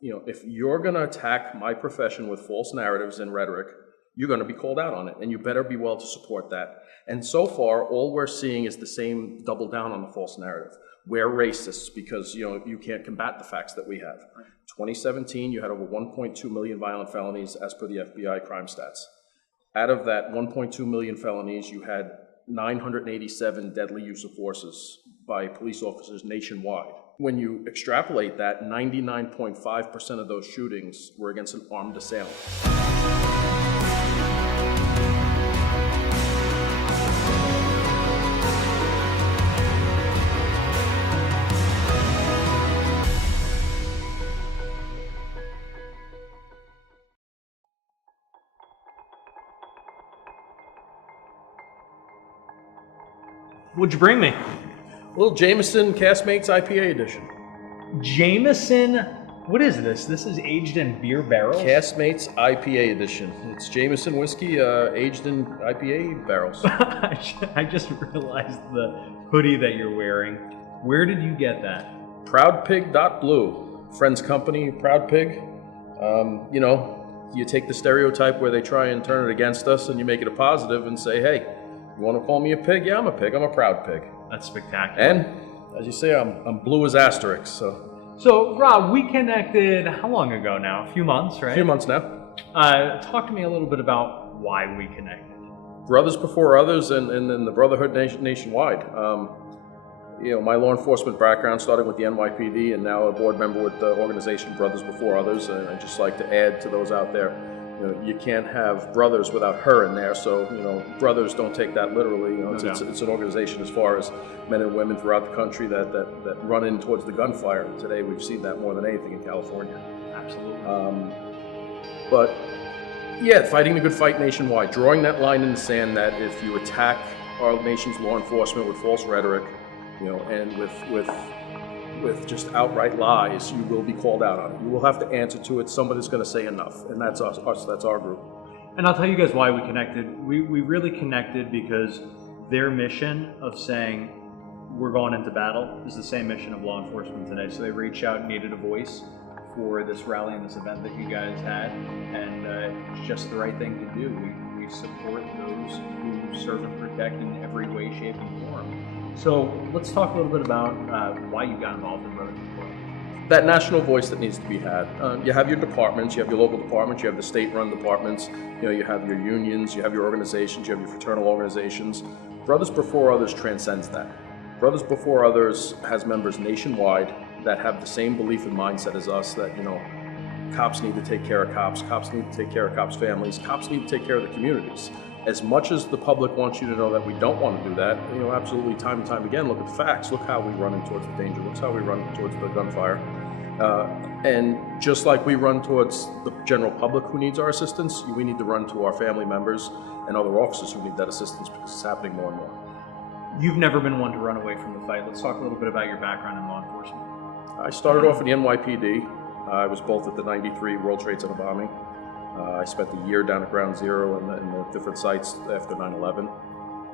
if you're going to attack my profession with false narratives and rhetoric, you're going to be called out on it, and you better be well to support that. And so far, all we're seeing is the same double down on the false narrative. We're racists because you can't combat the facts that we have. 2017, you had over 1.2 million violent felonies as per the FBI crime stats. Out of that 1.2 million felonies, you had 987 deadly use of forces by police officers nationwide. When you extrapolate that, 99.5% of those shootings were against an armed assailant. What'd you bring me? A little Jameson Castmates IPA edition. Jameson, what is this? This is aged in beer barrels? Castmates IPA edition. It's Jameson whiskey aged in IPA barrels. I just realized the hoodie that you're wearing. Where did you get that? Proudpig.blue. Friends company, Proud Pig. You take the stereotype where they try and turn it against us and you make it a positive and say, hey, you want to call me a pig? Yeah, I'm a pig. I'm a proud pig. That's spectacular. And, as you say, I'm blue as Asterix, So, Rob, we connected how long ago now? A few months, right? A few months now. Talk to me a little bit about why we connected. Brothers before others and the Brotherhood nationwide. My law enforcement background started with the NYPD and now a board member with the organization Brothers Before Others. And I'd just like to add to those out there. You can't have brothers without her in there, so brothers don't take that literally. It's an organization as far as men and women throughout the country that run in towards the gunfire. Today we've seen that more than anything in California. Absolutely. But yeah, fighting the good fight nationwide, drawing that line in the sand that if you attack our nation's law enforcement with false rhetoric, and with just outright lies, you will be called out on it. You will have to answer to it. Somebody's going to say enough, and that's us. That's our group. And I'll tell you guys why we connected. We really connected because their mission of saying we're going into battle is the same mission of law enforcement today. So they reached out and needed a voice for this rally and this event that you guys had, and it's just the right thing to do. We support those who serve and protect in every way, shape, and form. So let's talk a little bit about why you got involved in Brothers Before Others. That national voice that needs to be had. You have your departments, you have your local departments, you have the state-run departments, you have your unions, you have your organizations, you have your fraternal organizations. Brothers Before Others transcends that. Brothers Before Others has members nationwide that have the same belief and mindset as us that, cops need to take care of cops, cops need to take care of cops' families, cops need to take care of the communities. As much as the public wants you to know that we don't want to do that, absolutely time and time again, look at the facts. Look how we run in towards the danger. Look how we run towards the gunfire. And just like we run towards the general public who needs our assistance, we need to run to our family members and other officers who need that assistance because it's happening more and more. You've never been one to run away from the fight. Let's talk a little bit about your background in law enforcement. I started off in the NYPD. I was both at the 93 World Trade Center bombing. I spent a year down at Ground Zero in the different sites after 9/11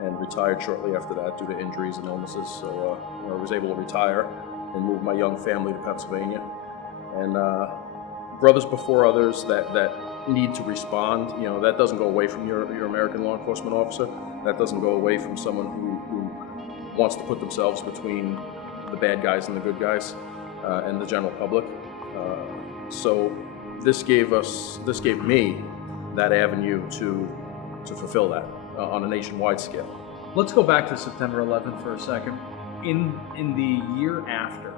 and retired shortly after that due to injuries and illnesses. So I was able to retire and move my young family to Pennsylvania. And Brothers Before Others that need to respond, that doesn't go away from your American law enforcement officer. That doesn't go away from someone who wants to put themselves between the bad guys and the good guys and the general public. So this gave me that avenue to fulfill that on a nationwide scale. Let's go back to September 11th for a second. In the year after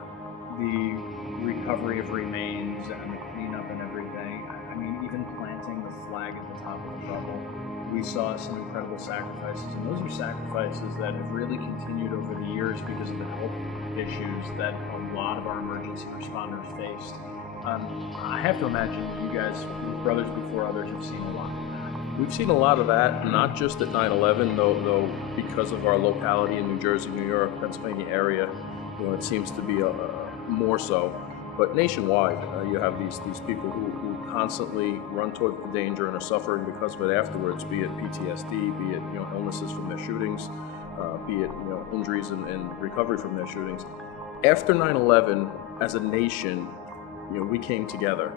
the recovery of remains and the cleanup and everything, I mean, even planting the flag at the top of the rubble, we saw some incredible sacrifices, and those are sacrifices that have really continued over the years because of the health issues that a lot of our emergency responders faced. I have to imagine you guys, Brothers Before Others, have seen a lot of that. We've seen a lot of that, not just at 9/11, though because of our locality in New Jersey, New York, Pennsylvania area, it seems to be more so. But nationwide, you have these people who constantly run toward the danger and are suffering because of it afterwards, be it PTSD, be it illnesses from their shootings, be it injuries and recovery from their shootings. After 9/11, as a nation, we came together.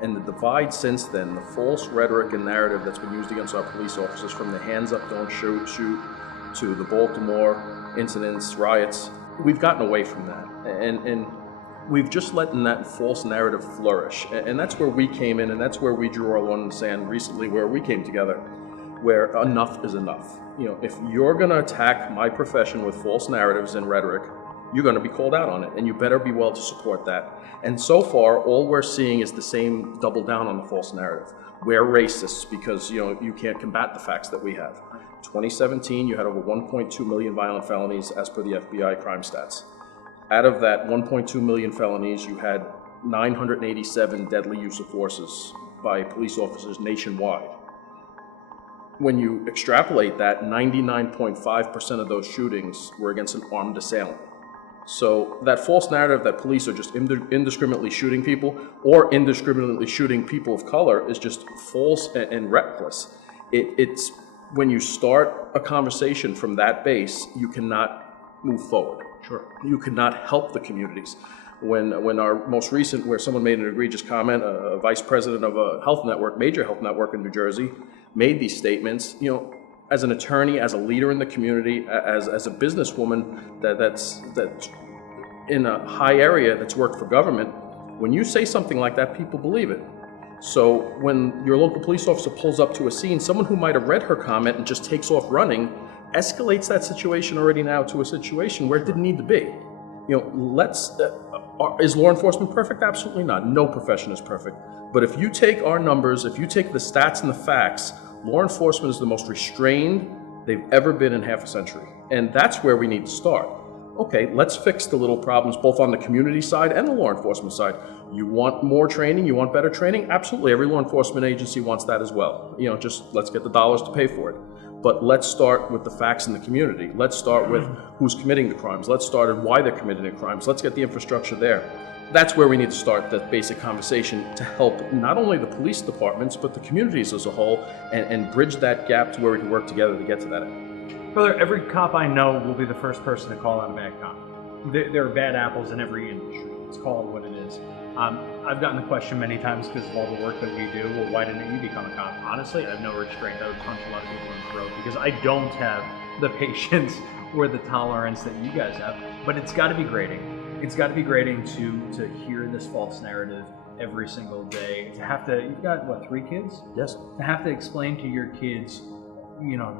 And the divide since then, the false rhetoric and narrative that's been used against our police officers, from the hands up, don't shoot, to the Baltimore incidents, riots, we've gotten away from that. And we've just let that false narrative flourish. And that's where we came in, and that's where we drew our line in the sand recently, where we came together, where enough is enough. If you're going to attack my profession with false narratives and rhetoric, you're going to be called out on it, and you better be well to support that. And so far, all we're seeing is the same double down on the false narrative. We're racists because you can't combat the facts that we have. 2017, you had over 1.2 million violent felonies as per the FBI crime stats. Out of that 1.2 million felonies, you had 987 deadly use of forces by police officers nationwide. When you extrapolate that, 99.5% of those shootings were against an armed assailant. So that false narrative that police are just indiscriminately shooting people or indiscriminately shooting people of color is just false and reckless. It's when you start a conversation from that base, you cannot move forward. Sure. You cannot help the communities. When our most recent, where someone made an egregious comment, a vice president of a health network, major health network in New Jersey, made these statements, as an attorney, as a leader in the community, as a businesswoman that's in a high area that's worked for government, when you say something like that, people believe it. So when your local police officer pulls up to a scene, someone who might have read her comment and just takes off running escalates that situation already now to a situation where it didn't need to be. Is law enforcement perfect? Absolutely not. No profession is perfect. But if you take our numbers, if you take the stats and the facts, law enforcement is the most restrained they've ever been in half a century. And that's where we need to start. Okay, let's fix the little problems both on the community side and the law enforcement side. You want more training? You want better training? Absolutely. Every law enforcement agency wants that as well. Just let's get the dollars to pay for it. But let's start with the facts in the community. Let's start with who's committing the crimes. Let's start with why they're committing the crimes. Let's get the infrastructure there. That's where we need to start that basic conversation to help not only the police departments, but the communities as a whole, and bridge that gap to where we can work together to get to that end. Brother, every cop I know will be the first person to call out a bad cop. There are bad apples in every industry. Let's call it what it is. I've gotten the question many times because of all the work that we do, well, why didn't you become a cop? Honestly, I have no restraint. I would punch a lot of people in the throat because I don't have the patience or the tolerance that you guys have. But it's got to be grating. It's got to be grating to hear this false narrative every single day. To have to, you've got, what, 3 kids? Yes. To have to explain to your kids,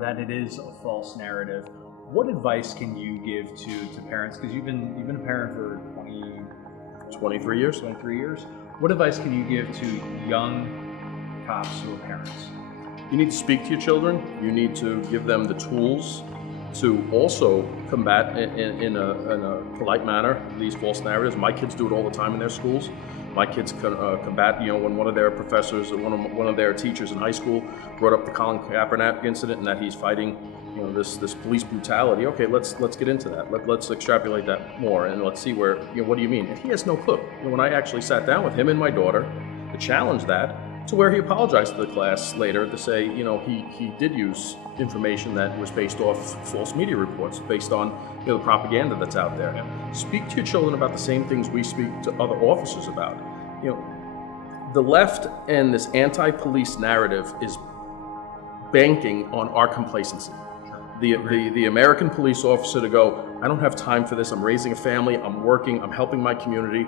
that it is a false narrative. What advice can you give to parents? Because you've been a parent for 23 years. 23 years. What advice can you give to young cops who are parents? You need to speak to your children. You need to give them the tools to also combat in a polite manner these false narratives. My kids do it all the time in their schools. My kids combat, when one of their professors or one of their teachers in high school brought up the Colin Kaepernick incident and that he's fighting, this police brutality. Okay, let's get into that. Let's extrapolate that more and let's see where, what do you mean? And he has no clue. When I actually sat down with him and my daughter to challenge that, to where he apologized to the class later to say, he did use information that was based off false media reports, based on the propaganda that's out there. Speak to your children about the same things we speak to other officers about. The left and this anti-police narrative is banking on our complacency. The American police officer to go, I don't have time for this, I'm raising a family, I'm working, I'm helping my community.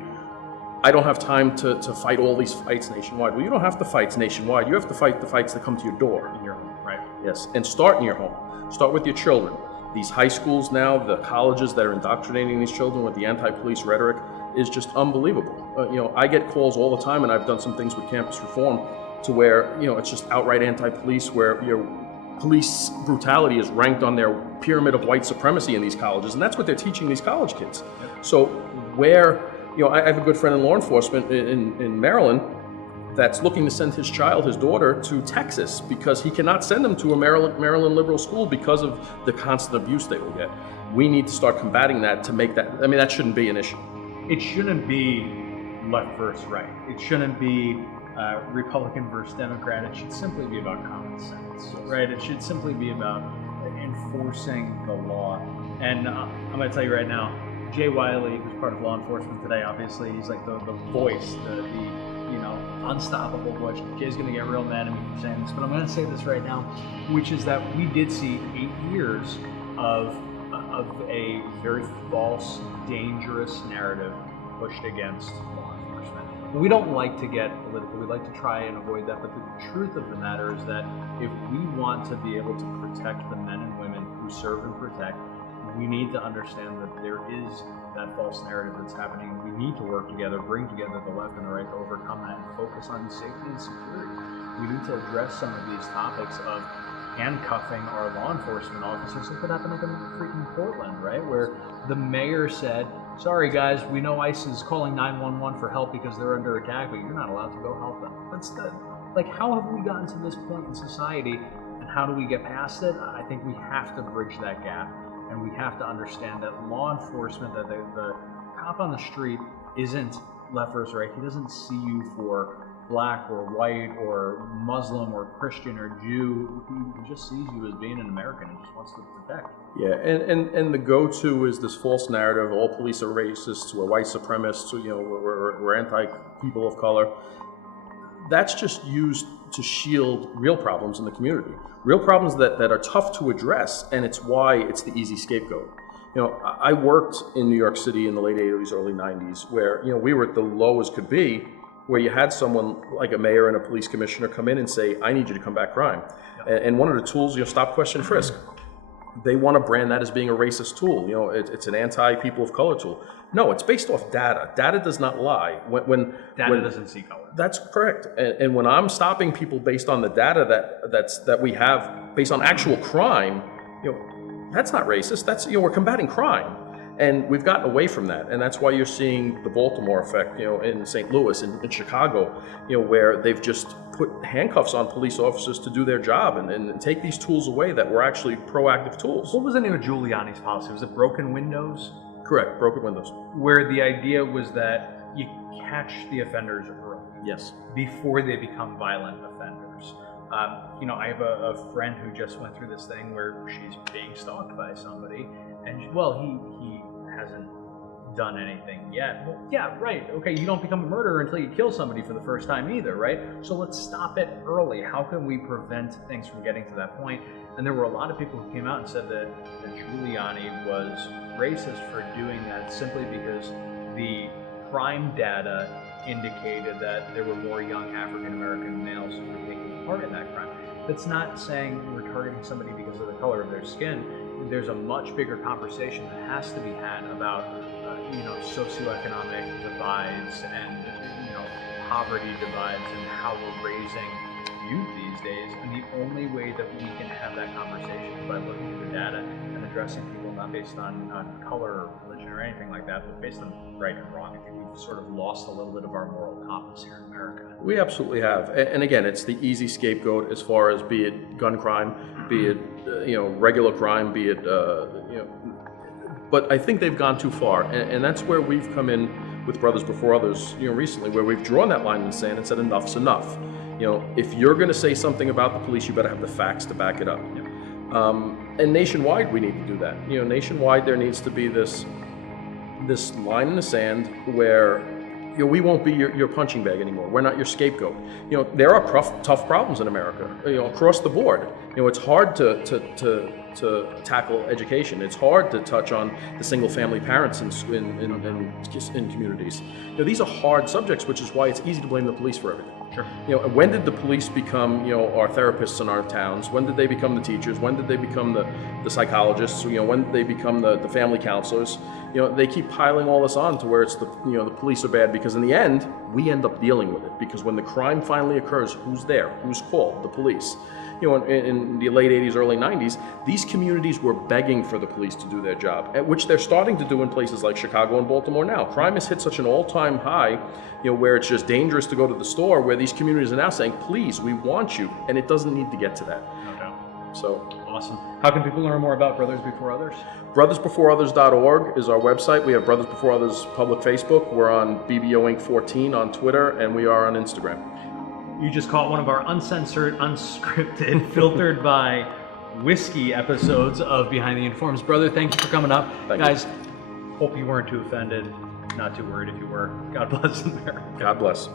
I don't have time to fight all these fights nationwide. Well, you don't have to fight nationwide. You have to fight the fights that come to your door. In your home, right? Yes, and start in your home. Start with your children. These high schools now, the colleges that are indoctrinating these children with the anti-police rhetoric is just unbelievable. I get calls all the time, and I've done some things with campus reform to where, it's just outright anti-police, where, police brutality is ranked on their pyramid of white supremacy in these colleges, and that's what they're teaching these college kids. So where... I have a good friend in law enforcement in Maryland that's looking to send his daughter to Texas because he cannot send them to a Maryland liberal school because of the constant abuse they will get. We need to start combating that to make that, that shouldn't be an issue. It shouldn't be left versus right. It shouldn't be Republican versus Democrat. It should simply be about common sense, right? It should simply be about enforcing the law. And I'm going to tell you right now, Jay Wiley, who's part of law enforcement today, obviously, he's like the voice, the unstoppable voice. Jay's going to get real mad at me for saying this, but I'm going to say this right now, which is that we did see 8 years of a very false, dangerous narrative pushed against law enforcement. We don't like to get political. We like to try and avoid that, but the truth of the matter is that if we want to be able to protect the men and women who serve and protect, we need to understand that there is that false narrative that's happening. We need to work together, bring together the left and the right to overcome that and focus on safety and security. We need to address some of these topics of handcuffing our law enforcement officers. Look what happened up in freaking Portland, right? Where the mayor said, sorry guys, we know ICE is calling 911 for help because they're under attack, but you're not allowed to go help them. How have we gotten to this point in society, and how do we get past it? I think we have to bridge that gap. And we have to understand that law enforcement, that the cop on the street isn't left versus right. He doesn't see you for black or white or Muslim or Christian or Jew. He just sees you as being an American and just wants to protect. Yeah, and the go-to is this false narrative: all police are racists, we're white supremacists, we're anti-people of color. That's just used to shield real problems in the community. Real problems that are tough to address, and it's why it's the easy scapegoat. I worked in New York City in the late 80s, early 90s, where we were at the low as could be, where you had someone like a mayor and a police commissioner come in and say, I need you to combat crime. And one of the tools, stop, question, frisk. They want to brand that as being a racist tool. It's an anti-people of color tool. No, it's based off data. Data does not lie. When data doesn't see color. That's correct. And when I'm stopping people based on the data that we have based on actual crime, that's not racist. That's we're combating crime. And we've gotten away from that, and that's why you're seeing the Baltimore effect, in St. Louis, in Chicago, where they've just put handcuffs on police officers to do their job and take these tools away that were actually proactive tools. What was the name of Giuliani's policy? Was it broken windows? Correct, broken windows. Where the idea was that you catch the offenders early. Yes. Before they become violent offenders. I have a friend who just went through this thing where she's being stalked by somebody, and he hasn't done anything yet. Well, yeah, right. Okay, you don't become a murderer until you kill somebody for the first time either, right? So let's stop it early. How can we prevent things from getting to that point? And there were a lot of people who came out and said that Giuliani was racist for doing that simply because the crime data indicated that there were more young African-American males who were taking part in that crime. That's not saying we're targeting somebody because of the color of their skin. There's a much bigger conversation that has to be had about, socioeconomic divides and, poverty divides and how we're raising youth these days. And the only way that we can have that conversation is by looking at the data and addressing people not based on color or religion or anything like that, but based on right and wrong. I think we've sort of lost a little bit of our moral compass here in America. We absolutely have. And again, it's the easy scapegoat as far as be it gun crime, be it regular crime, be it but I think they've gone too far, and that's where we've come in with Brothers Before Others, recently, where we've drawn that line in the sand and said enough's enough. If you're going to say something about the police, you better have the facts to back it up. And nationwide, we need to do that. Nationwide, there needs to be this line in the sand where we won't be your punching bag anymore. We're not your scapegoat. There are tough problems in America. Across the board. It's hard to tackle education. It's hard to touch on the single-family parents in communities. These are hard subjects, which is why it's easy to blame the police for everything. Sure. When did the police become, our therapists in our towns? When did they become the teachers? When did they become the psychologists? When did they become the family counselors? They keep piling all this on to where it's the police are bad, because in the end, we end up dealing with it. Because when the crime finally occurs, who's there? Who's called? The police. In the late 80s, early 90s, these communities were begging for the police to do their job, which they're starting to do in places like Chicago and Baltimore now. Crime has hit such an all-time high, where it's just dangerous to go to the store, where these communities are now saying, please, we want you, and it doesn't need to get to that. No doubt. So awesome. How can people learn more about Brothers Before Others? BrothersBeforeOthers.org is our website. We have Brothers Before Others public Facebook. We're on BBO Inc. 14 on Twitter, and we are on Instagram. You just caught one of our uncensored, unscripted, filtered by whiskey episodes of Behind the Uniforms. Brother, thank you for coming up. Thank Guys, you. Hope you weren't too offended. Not too worried if you were. God bless America. God bless.